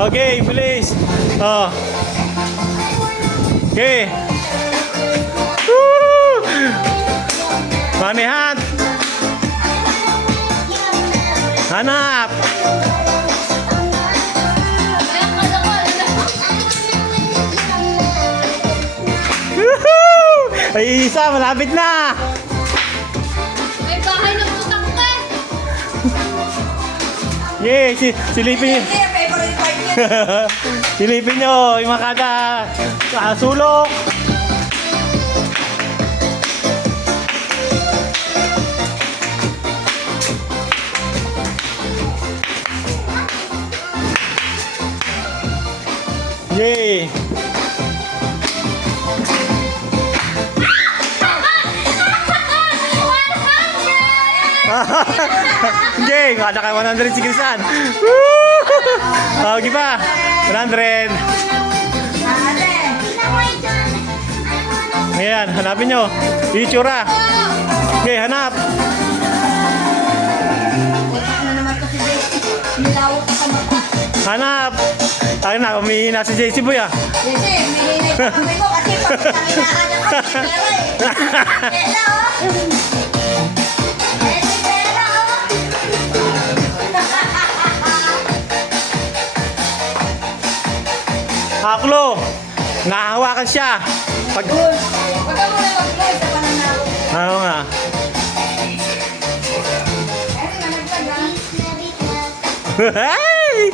Okay, bilis. Oh. Okay. Woo! Money hunt. Hanap. Woohoo! Ay, isa, malapit na. May bahay na putak ka. Yeah, silipin. Favorite part niya. Silipin nyo, yung makada. Sulok. Yay! Yay! Kada ka 100 si Krisan. Okay pa. 100. Ayan, hanapin nyo. Itsura. Okay, hanap. Ano naman kasi nilawak ka sa mata. Hanap. Ayun na, umihina si JC Boy ah. Kasi, mihinay sa kami mo kasi pag hinahanap ko, si Pera eh. Pera oh. Eh, si Pera oh. Aklo. Nahahawakan siya. Pag... Huwag ka muna mag-vlog sa pananaw. Ano nga? Eh, nagpag Hey!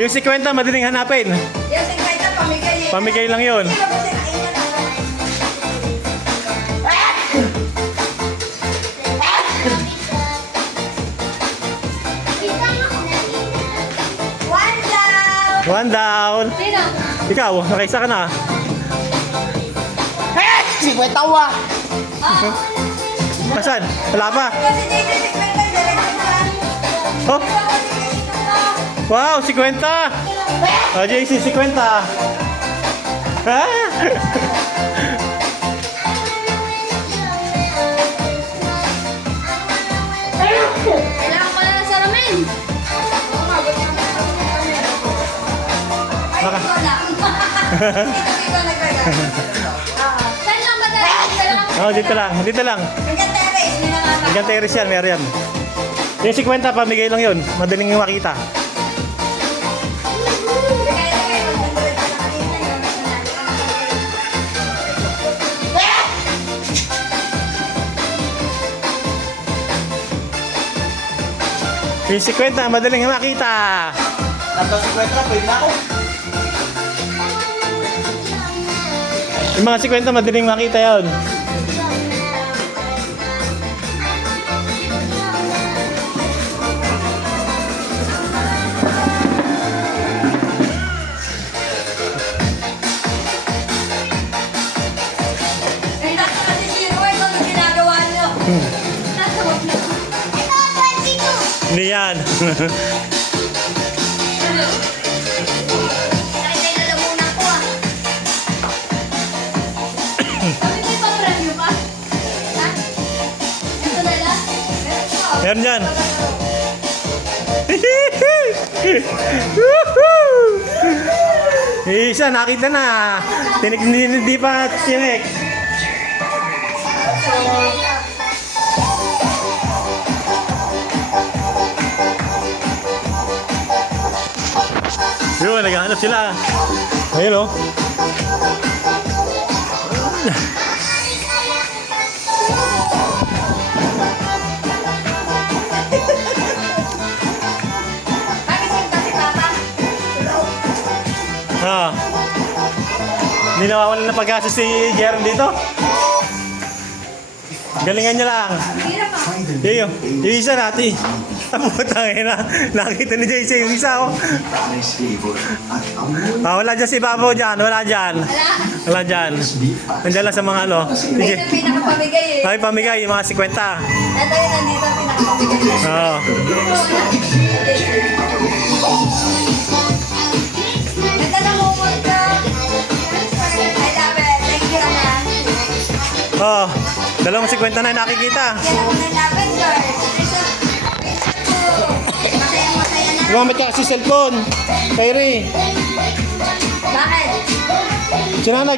Yung 50 madaling hanapin. Yung 50 pamigay eh. Pamigay lang yun. Sino ba sinain na One down! One down. Sino? Ikaw, nakaisa ka na. Si Kwetawa! Nasaan? Wala pa. Kasi dito si Kwenta, direct na lang. Oh, wow, 50. Oh, JC, 50. Ha? Kailangan ko na ng salamin. Ay, ito lang. Dito nagregalo. Saan lang ba tayo? Oh, dito lang, dito lang. Hanggang terrace, may nanganak. Hanggang terrace yan, meron yan. Yung 50, pamigay lang yun. Madaling yung makita. Lagay, magdagdag ka na kanina, yung Yung 50, madaling yung makita. Hanggang 50, pwede na ako. Yung mga 50, madaling makita yun. Ay, nasa kasi zero, ito ang ginagawa nyo. Nasa wag na. Ito, 22. Hindi yan. Nakita yung lalamunan ko ah. Kami may pang-review pa. Ha? Ito na lang. Meron yan. Isa, nakita na. Hindi pa tinik. Yun, naghahanap sila. Ayun oh. Nagising kasi papa. Ah. Hindi nawawalan ng pag-asa si Jerome dito. Galingan niya lang. Hirap ah. Yung isa natin. Ang putangin na. Nakita ni JC yung isa oh. Wala dyan si Babo dyan. Wala dyan. Wala dyan. Nandiyan lang sa mga ano. Ito Sige. yung pinakapamigay eh. Ay, pamigay. Yung mga 50. Ito yung nandito ang pinakapamigay. Oo. Ganda ng humor ka. I love it. Thank you, Ana. Oh, dalawang 50 na yung nakikita. Yan ang lavender. Masayang masaya na. Gumamit ka kasi cellphone. Kyrie. Bakit? Si nanay,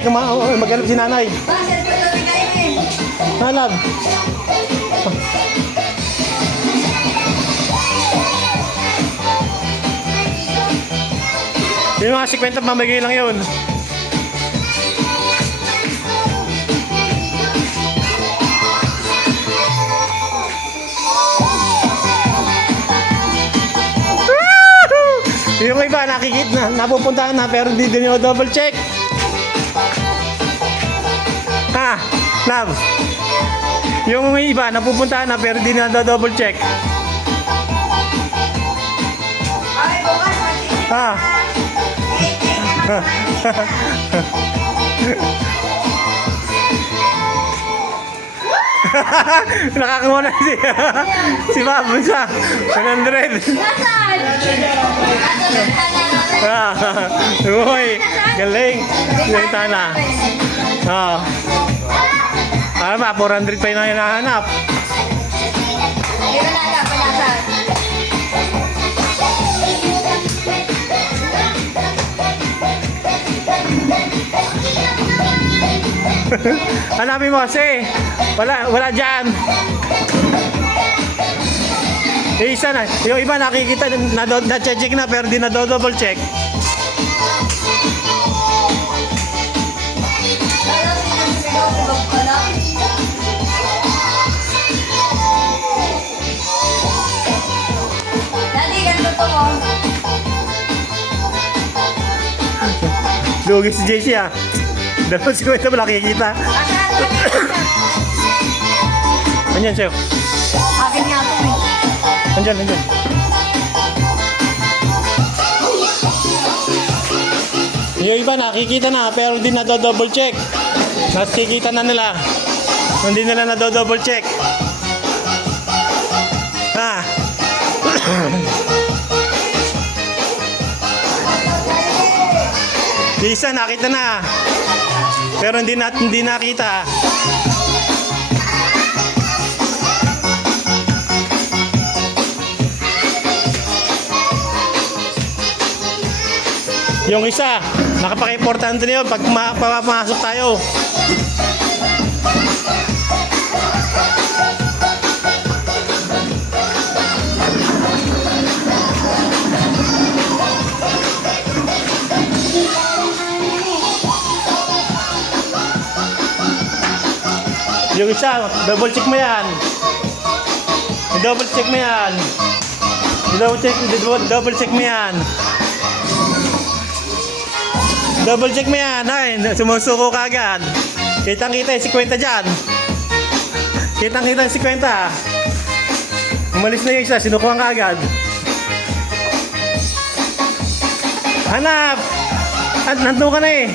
maghanap si nanay. Bakit ko ito bigay eh? Alam. Yung mga 50 pamigay lang yun. Yung iba nakikita na, napupuntahan na pero hindi din yung double check. Ha? Love? Yung iba napupuntahan na pero hindi na double check. Ay, bukas mag-isip Ha? Nakakuha na si Babu sa 100. Nasaan? Uy, galing. Galing tana. Ba, 400 pa yung hinahanap. Hindi ko na alam kung nasaan. Hanapin mo kasi. Wala dyan. Yung isa na. Yung iba nakikita na-check na pero di na double check. Lalo sinasigaw si Bob ko lang. Daddy, ganito to mo. Lugi si JC ah. Dapat si Kwenta mo nakikita. Asan? Andyan sa'yo. Akin nga to eh. Andyan. Yung iba nakikita na pero hindi na double check. Nakikita na nila. Hindi nila na double check. Ha? Yung isa nakita na. Pero hindi nakita. Yung isa, nakapaka-importante na yun pag papasok tayo. Yung isa, double check mo yan. Double check mo yan. Double check mo yan. Double check mo yan. Ay, sumusuko ka agad. Kitang-kita yung 50 dyan. Kitang-kita yung 50. Umalis na yung isa, sinukuhan ka agad. Hanap! At nandun ka na eh.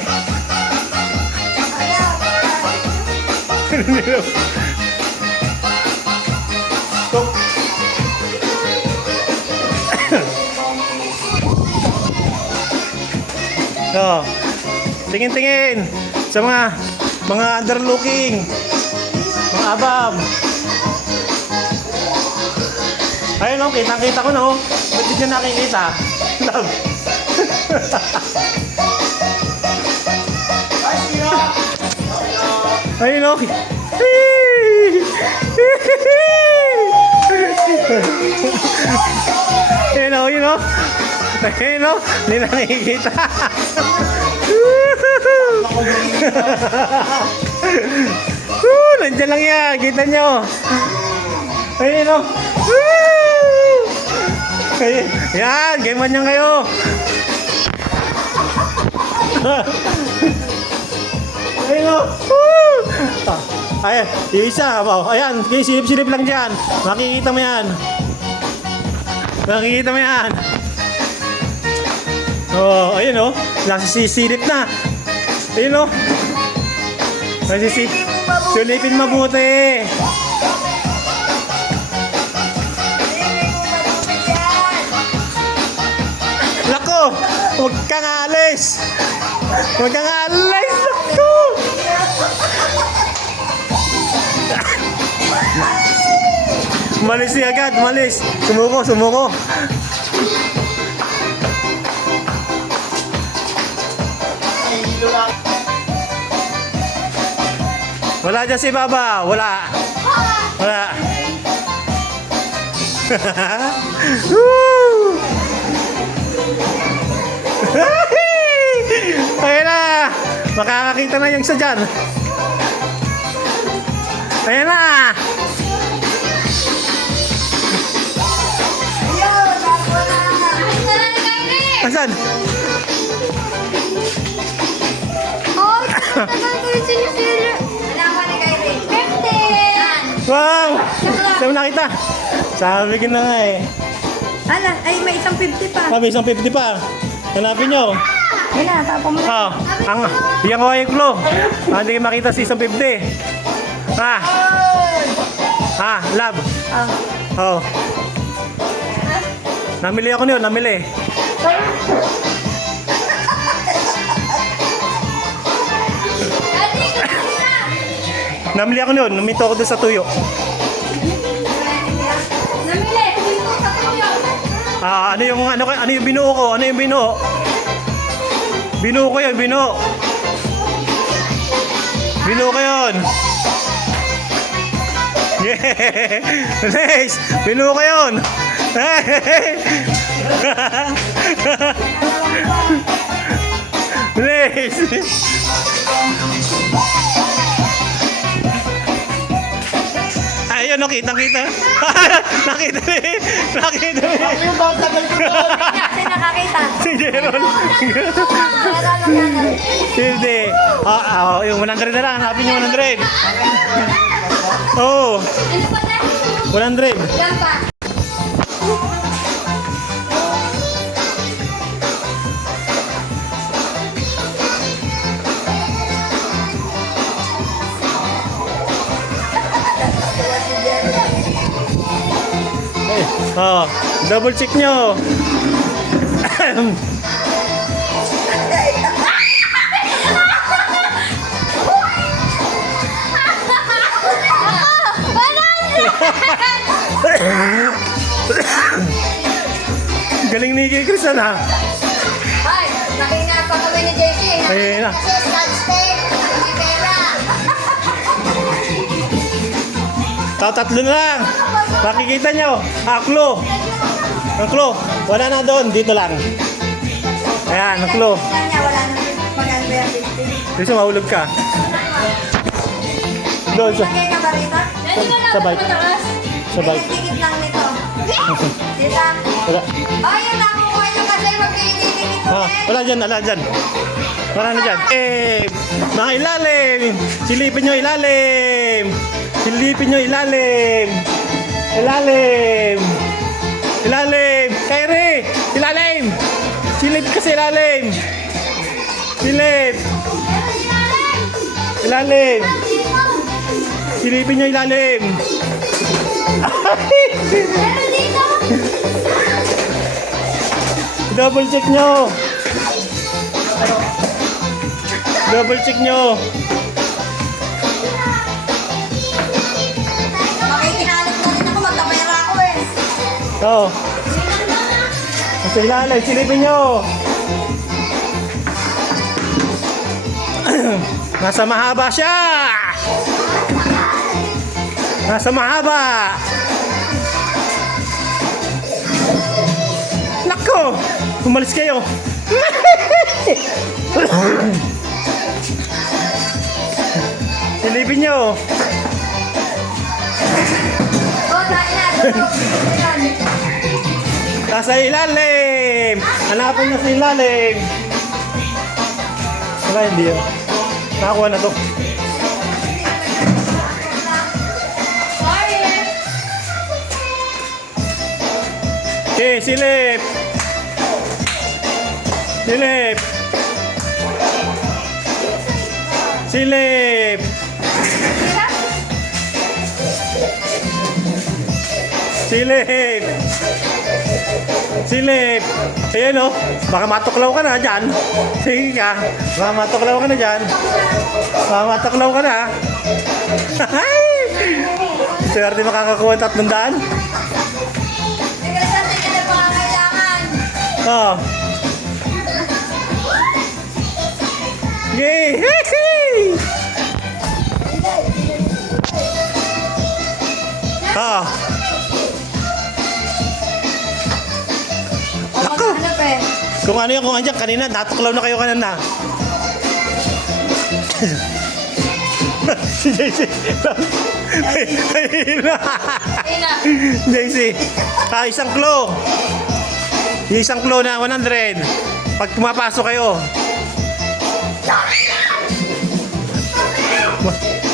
So, tingin-tingin sa mga underlooking, mga abab. Ayun o, kitang-kita ko no. Ba't di nyo nakikita? Love. Ayun o. Ayun o, yun o. Ayun o, hindi na nakikita. Nandiyan lang yan, kita nyo. Ayun o. Yan, gamean nyo kayo. Ayun o. Ayan, yung isa. Ayan, silip-silip lang dyan. Makikita mo yan. Makikita mo yan. Oh, ayun oh. Nasisilip na. Ayun oh. Nasisilip. Sulipin mabuti. Lako, huwag kang alis. Huwag kang alis. Lako. Malis siya agad, malis. Sumuko. Wala dyan si Baba. Wala. Wala. Woo! Ayan na. Makakakita na yung isa dyan. Ayan na. Ayun, ako na. Ay, tara na kayo rin! Asan? Oh, tagal ko yung sinisira. Wala pa ni Kyrie. Birthday! Wow! Saan mo nakita? Sabi ko na nga eh. Ala, ay may isang 50 pa. Sabi, isang 50 pa. Hanapin nyo. Yan na, tapo mo. Oh, bigyan ko kayo yung clue. Hindi kayo makita si isang 50. Love. Oh. Namili ako niyon, namili. Ate, kasi na! Namili ako niyon, numito ako doon sa tuyo. Namili! Dito sa tuyo! Ano yung binuo ko? Ano yung binuo? Binuo ko yun, binuo. Binuo ko yun. Yeah! Nice! Binuo ko yun. Nice! Ayun, no, kitang-kita. Nakita ni. Nakita ni. Yung bang tagal ko doon? Kasi nakakita. Si Jeron. Wala lang yan. Hindi. Yung 100 na lang. Hanapin yung 100. Oo. Ano pa tayo? 100. Yan pa. Double check nyo. Galing ni Kay Chris ha. Ay, nakinga pa kami ni JC. Ayun na. Kasi slot steak. Hindi pera. Tatlo na lang. Makikita nyo. Aklo. Ang clue. Wala na doon. Dito lang. Ayan, ang clue. Tingnan niya, wala na maganda yan. Gusto mahulog ka. Doon sa... Lagay ka ba rito? Pwede ba na Sabay. mataas? Sabay. Tikit lang nito. Dito. Wala. Ay, yun nakukuha nyo kasi magkikidikit ko Wala dyan, wala dyan. Wala na dyan. Mga ilalim. Silipin nyo ilalim. Silipin nyo ilalim. Ilalim. Ilalim. Kyrie. Ilalim. Silip ka sa ilalim. Silip. Ilalim. Silipin nyo ilalim. Double check nyo. Double check nyo. Makikihanap na rin ako, magkapera ako eh. Oo. Sa ilalim, silipin nyo. Nasa mahaba siya. Nasa mahaba. Nako! Umalis kayo. Silipin nyo. Oh, dahil na. Nasa ilalim. Hanapin nyo sa ilalim. Wala, hindi yun. Nakakuha na to. Sorry! Okay, silip. Silip. Silip. Silip. Silip. Ayan o. Baka matuklaw ka na dyan. Sige ka. Baka matuklaw ka na dyan. Baka matuklaw ka na. Swerte makakakuha 300. Tigil sa tigil na pangangailangan. Oh. Yay! Oh. O maghanap eh. Kung ano yung kung andyan, kanina, natuklaw na kayo kanina. Si JC. Ayun na. Ina. JC. Isang clue. Yung isang clue na 100. Pag pumapasok kayo.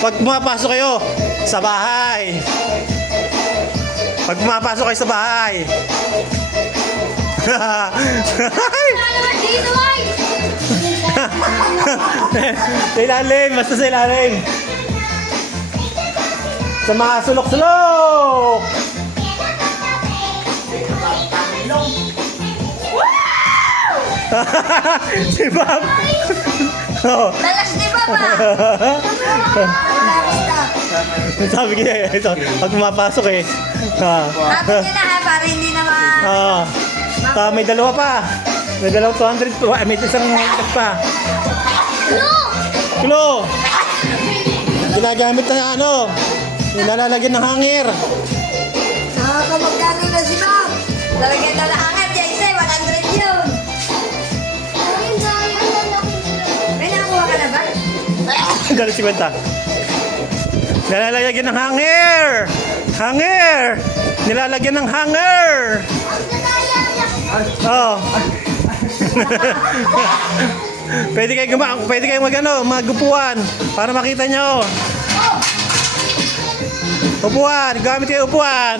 Pag pumapasok kayo sa bahay. Pag pumapasok kayo sa bahay. Wala naman dito, ay! Sa ilalim, basta sa ilalim. Sa mga sulok-sulok. Si Bob. Oh. Lalas di ba ba? Lalas na. Sabi ko ito, pag pumapasok eh. Tapos yun na ha, para hindi naman... May dalawa pa. May dalawang 200 pa. May isang pa. Kilo! Ginagamit na ano, nilalagyan ng hangir. Nakakamagkano na si Bob. Lalagyan na angat, Jason, 100 yun. May nakakuha ka na ba? Galing 50. Nilalagyan ng hangir! Hangir! Nilalagyan ng hangir! Oh. Pwede kayo magupuan para makita nyo. Upuan, gamit kayo upuan.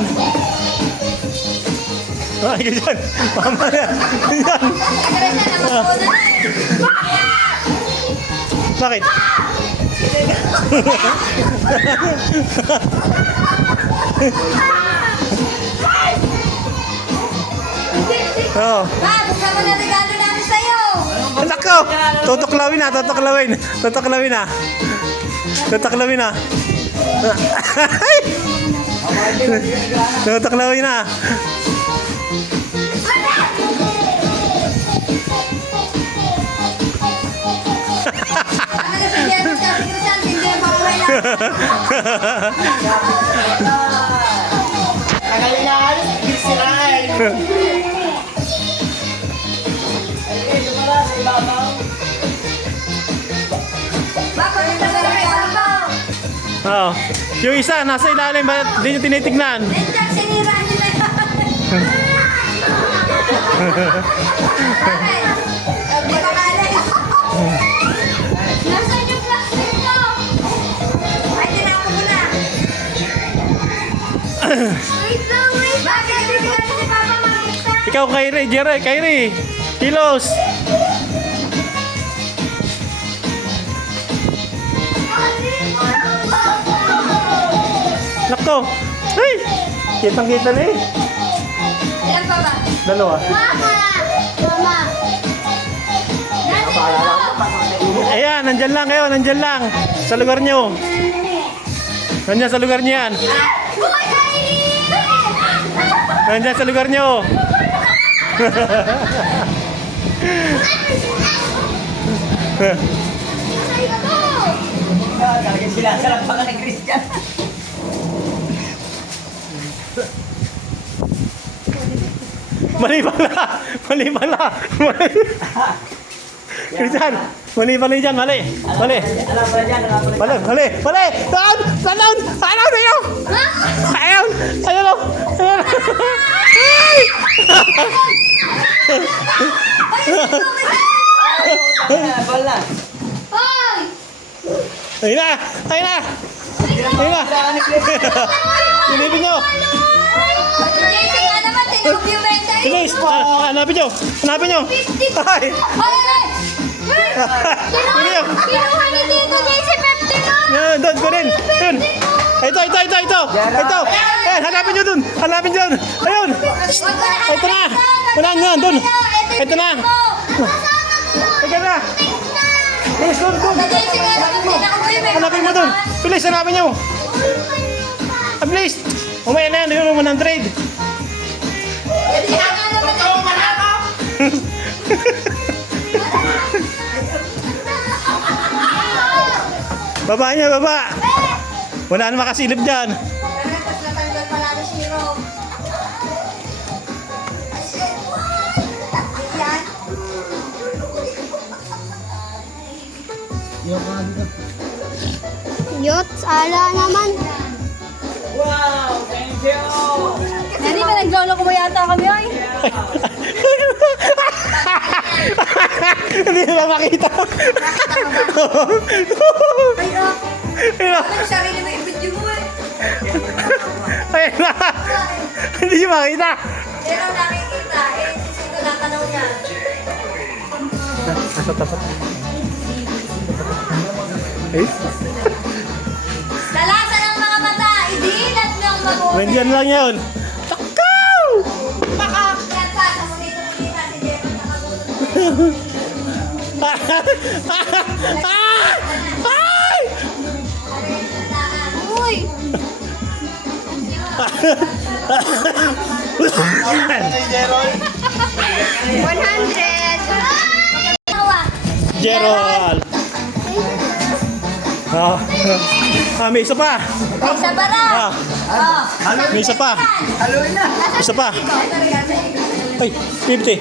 Ay, ganyan. Mama na. Ganyan. Agresan na masuuna na eh. Bakit? Oh. Bob, buksan mo na regalo namin sa'yo. Nako! Tutuklawin na, tutuklawin. Tutuklawin na. Tutuklawin na. Tutuklawin na. Ano na si Jerry sa Agresan, hindi yung pamuhay na. Kagalingan, bisirain. Lumala sa ibabaw. Bob, ano na regalo mo? Oh. Yung isa, nasa ilalim, bakit hindi nyo tinitignan? Nandiyan, sinira nyo na yan. Bakit? Hindi ka kaalis. Nasaan yung plastic ko? Ay, tinapon ko na. Wait lang, wait. Bakit? Hindi ka si Papa makita. Ikaw, Kyrie. Kilos. Nako. Hey! Kitang-kita na eh. Ilan pa ba? Dalawa. Mama! Mama! Ayan, nandyan lang kayo, nandyan lang. Sa lugar nyo. Nandyan sa lugar nyo yan. Buhay na Nandyan sa lugar nyo. Talagang sinasarap pa ka ng Christian. Mali pala. Christian, mali dyan, mali. Alam mo na dyan, Mali. Talon! Ayun! Ay! Wala. Hoy! Ayun na! Silipin nyo! Jason nga naman, tinulog yung benta eh. Bilis! Hanapin nyo! Ay! Hoy, hoy! Hindi nyo! Kinuha ni Tito Jason 50 na! Yan, doon, kunin! Yun! Ito! Ayan, hanapin nyo dun! Ayun! Ito na! Wala nga, dun! Ito na! Ito na! Bilis, dun! Sa Jason nga naman, tinakbo yung benta. Hanapin mo dun! Bilis, hanapin nyo! Bilis! Umaya na yan, yung 100! Jason nga naman, Baba niya, baba! Wala na makasilip dyan! Tapos natanggal pa Yots, ala naman. Wow, thank you. Hindi ba naglolo ko yata kami ay? Hindi na makita. Ayun na. Sarili mo yung video mo eh. Ayun na. Hindi makita. Pero nakikita, sino natanong niya? Nasa tapat. Eh? Lalasa ng mga mata, idilat ng mabuti. Nandiyan lang yun. Takaw! Pakak! Yan pa, sa munito-munita si Jeff at nakagulong. Ay! Uy! Gerald! May isa pa. Ay, sa bara! Ah, Oh. may isa pa. Haluin na. Isa pa. Ay, 50.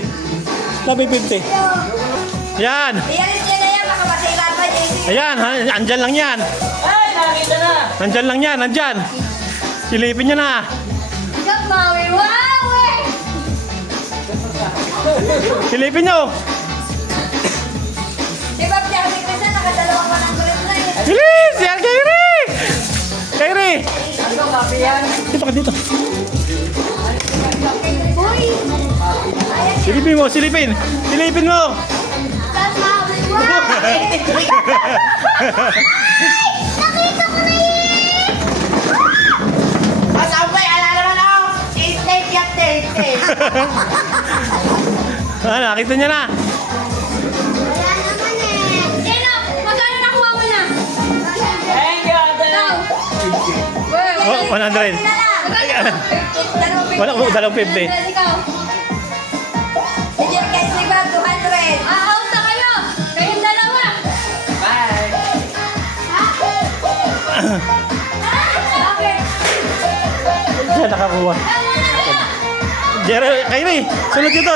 Labi 50. Yan. Iyalis niya na yan, baka masira pa, JC. Ayan, andyan lang yan. Ay, nakita na. Nandyan lang yan, nandyan. Silipin nyo na. Ikaw, Maui, wow eh! Silipin nyo. Si Bob niya, si Krista, nakadalawang ka ng kulit na eh. Bilis! Yan, Kairi! Kairi! Ano, kape yan? Dito ka dito. Uy! Silipin mo, silipin. Silipin mo. That's Maui, wow! Nakita ko na yun! Masambay, ala naman ako. Tape yan, tape. Nakita niya na. Wala naman eh. Sino? Magkano nakuha mo na? Thank you, ate. Oh, 100. Dalawang 50. Ikaw. Si Jeff kay si Bob, 200. Out na kayo. Kayong dalawa. Bye. Bakit? Diyan nakakuha. Jerry, Kairi, sunod dito.